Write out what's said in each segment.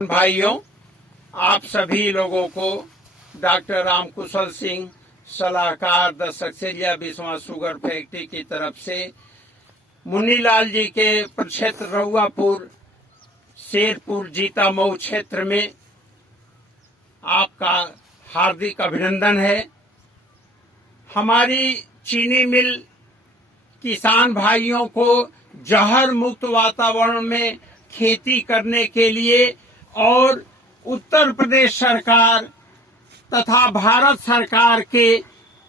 भाइयों, आप सभी लोगों को डॉक्टर रामकुशल सिंह, सलाहकार the Saksaria Biswa sugar factory की तरफ से मुन्नीलाल जी के प्रक्षेत्र रहुआपुर, शेरपुर, जीता मऊ क्षेत्र में आपका हार्दिक अभिनंदन है। हमारी चीनी मिल किसान भाइयों को जहर मुक्त वातावरण में खेती करने के लिए और उत्तर प्रदेश सरकार तथा भारत सरकार के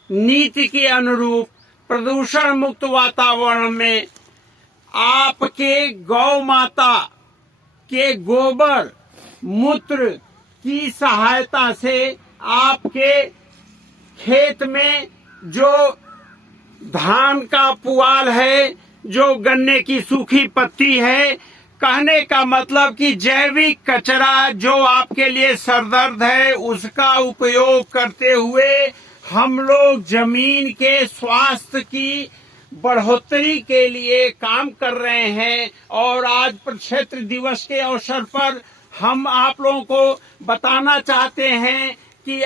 नीति के अनुरूप प्रदूषण मुक्त वातावरण में आपके गौ माता के गोबर मूत्र की सहायता से आपके खेत में जो धान का पुआल है, जो गन्ने की सूखी पत्ती है, कहने का मतलब कि जैविक कचरा जो आपके लिए सरदर्द है, उसका उपयोग करते हुए हम लोग जमीन के स्वास्थ्य की बढ़ोतरी के लिए काम कर रहे हैं। और आज प्रक्षेत्र दिवस के अवसर पर हम आप लोगों को बताना चाहते हैं कि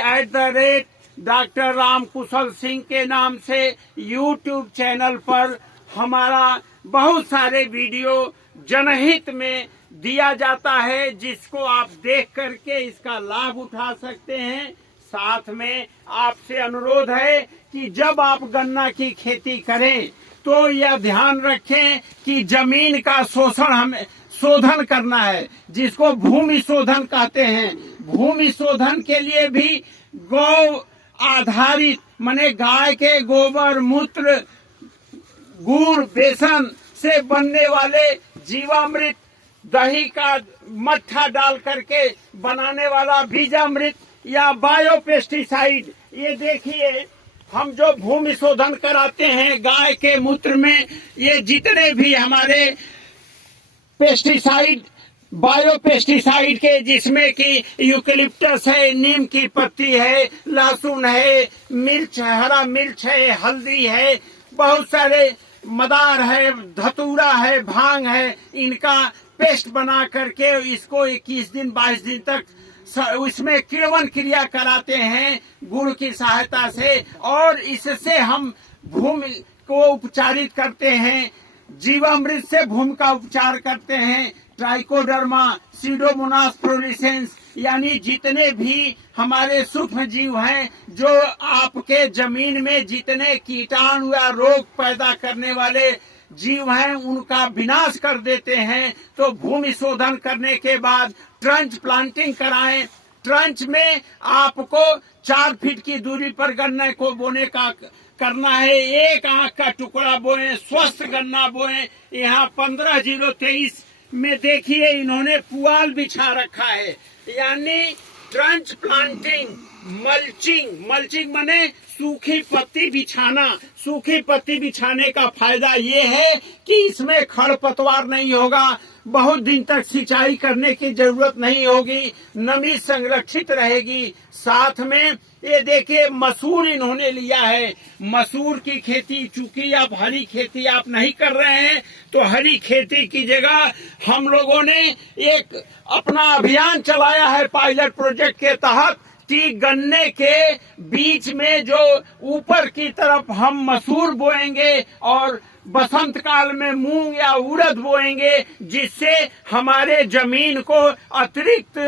डॉक्टर रामकुशल सिंह के नाम से यूट्यूब चैनल पर हमारा बहुत सारे वीडियो जनहित में दिया जाता है, जिसको आप देख करके इसका लाभ उठा सकते हैं। साथ में आपसे अनुरोध है कि जब आप गन्ना की खेती करें तो यह ध्यान रखें कि जमीन का शोधन करना है, जिसको भूमि शोधन कहते हैं। भूमि शोधन के लिए भी गौ आधारित माने गाय के गोबर, मूत्र, गुड़, बेसन से बनने वाले जीवामृत, दही का मट्ठा डाल करके बनाने वाला बीजामृत या बायो पेस्टिसाइड, ये देखिए हम जो भूमि शोधन कराते हैं गाय के मूत्र में, ये जितने भी हमारे पेस्टिसाइड, बायो पेस्टिसाइड के, जिसमें कि यूकेलिप्टस है, नीम की पत्ती है, लहसुन है, मिर्च, हरा मिर्च है, हल्दी है, बहुत सारे मदार है, धतूरा है, भांग है, इनका पेस्ट बना करके इसको 21 दिन 22 दिन तक इसमें किण्वन क्रिया कराते हैं गुड़ की सहायता से, और इससे हम भूमि को उपचारित करते हैं। जीवामृत से भूमि का उपचार करते हैं। ट्राइकोडर्मा, सीडोमोनास फ्लोरेसेंस, यानी जितने भी हमारे सूक्ष्म जीव हैं जो आपके जमीन में जितने कीटाणु या रोग पैदा करने वाले जीव हैं, उनका विनाश कर देते हैं। तो भूमि शोधन करने के बाद ट्रंच प्लांटिंग कराएं। ट्रंच में आपको 4 फीट की दूरी पर गन्ने को बोने का करना है। एक आंख का टुकड़ा बोए, स्वस्थ गन्ना बोए। यहाँ 15/023 में देखिए इन्होंने पुआल बिछा रखा है, यानी ट्रंच प्लांटिंग। मल्चिंग माने सूखी पत्ती बिछाना। सूखी पत्ती बिछाने का फायदा ये है कि इसमें खरपतवार नहीं होगा, बहुत दिन तक सिंचाई करने की जरूरत नहीं होगी, नमी संरक्षित रहेगी। साथ में ये देखिए मसूर इन्होंने लिया है। मसूर की खेती, चूंकि आप हरी खेती आप नहीं कर रहे हैं, तो हरी खेती की जगह हम लोगों ने एक अपना अभियान चलाया है पायलट प्रोजेक्ट के तहत कि गन्ने के बीच में जो ऊपर की तरफ हम मसूर बोएंगे और बसंत काल में मूंग या उड़द बोएंगे, जिससे हमारे जमीन को अतिरिक्त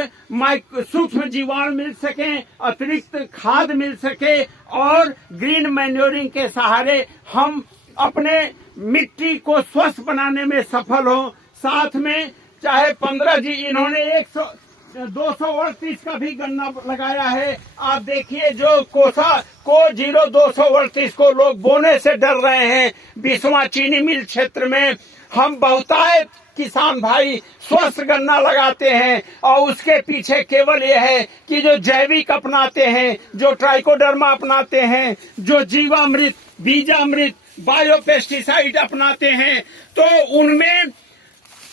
सूक्ष्म जीवाणु मिल सके, अतिरिक्त खाद मिल सके, और ग्रीन मैन्योरिंग के सहारे हम अपने मिट्टी को स्वस्थ बनाने में सफल हो। साथ में चाहे 15 जी इन्होंने 238 का भी गन्ना लगाया है। आप देखिए जो कोसा को 0238 को लोग बोने से डर रहे हैं। बिस्वा चीनी मिल क्षेत्र में हम बहुतायत किसान भाई स्वस्थ गन्ना लगाते हैं, और उसके पीछे केवल यह है कि जो जैविक अपनाते हैं, जो ट्राइकोडर्मा अपनाते हैं, जो जीवामृत, बीजामृत, बायो पेस्टिसाइड अपनाते हैं, तो उनमें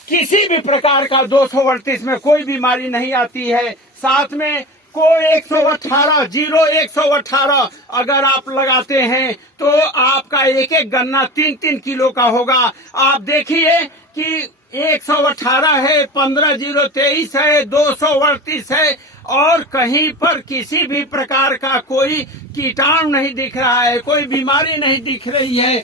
किसी भी प्रकार का 238 में कोई बीमारी नहीं आती है। साथ में को 118 अगर आप लगाते हैं तो आपका एक एक गन्ना 3-3 किलो का होगा। आप देखिए कि 118 है, 15023 है, 238 है और कहीं पर किसी भी प्रकार का कोई कीटाणु नहीं दिख रहा है, कोई बीमारी नहीं दिख रही है।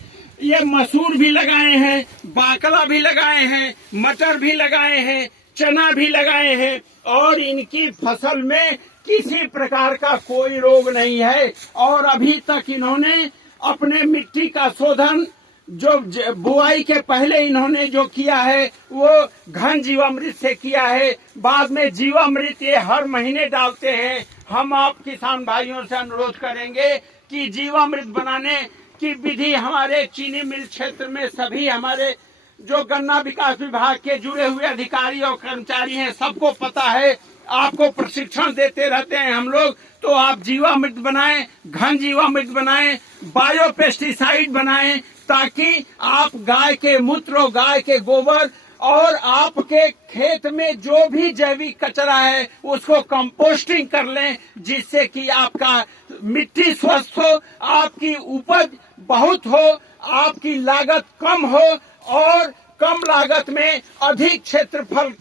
ये मसूर भी लगाए हैं, बाकला भी लगाए हैं, मटर भी लगाए हैं, चना भी लगाए हैं और इनकी फसल में किसी प्रकार का कोई रोग नहीं है। और अभी तक इन्होंने अपने मिट्टी का शोधन जो बुआई के पहले इन्होंने जो किया है वो घन जीवामृत से किया है। बाद में जीवामृत ये हर महीने डालते हैं। हम आप किसान भाइयों से अनुरोध करेंगे कि जीवामृत बनाने की विधि हमारे चीनी मिल क्षेत्र में सभी हमारे जो गन्ना विकास विभाग के जुड़े हुए अधिकारी और कर्मचारी हैं सबको पता है। आपको प्रशिक्षण देते रहते हैं हम लोग। तो आप जीवामृत बनाएं, घन जीवामृत बनाएं, बायो पेस्टिसाइड बनाएं ताकि आप गाय के मूत्र, गाय के गोबर और आपके खेत में जो भी जैविक कचरा है उसको कंपोस्टिंग कर लें, जिससे कि आपका मिट्टी स्वस्थ हो, आपकी उपज बहुत हो, आपकी लागत कम हो और कम लागत में अधिक क्षेत्रफल,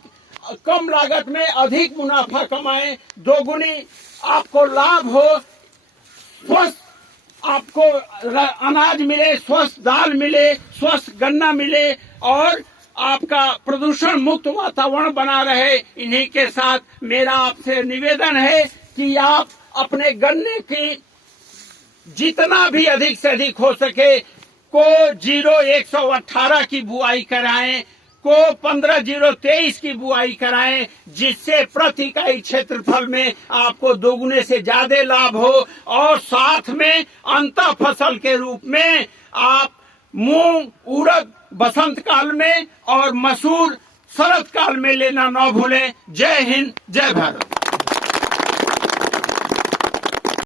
कम लागत में अधिक मुनाफा कमाएं, दोगुनी आपको लाभ हो, स्वस्थ आपको अनाज मिले, स्वस्थ दाल मिले, स्वस्थ गन्ना मिले और आपका प्रदूषण मुक्त वातावरण बना रहे। इन्हीं के साथ मेरा आपसे निवेदन है कि आप अपने गन्ने की जितना भी अधिक से अधिक हो सके को 0118 की बुआई कराएं, को 15023 की बुआई कराएं, जिससे प्रति इकाई क्षेत्रफल में आपको दोगुने से ज्यादा लाभ हो और साथ में अंतर फसल के रूप में आप मूंग, उड़द बसंत काल में और मसूर शरद काल में लेना न भूलें। जय हिंद, जय भारत।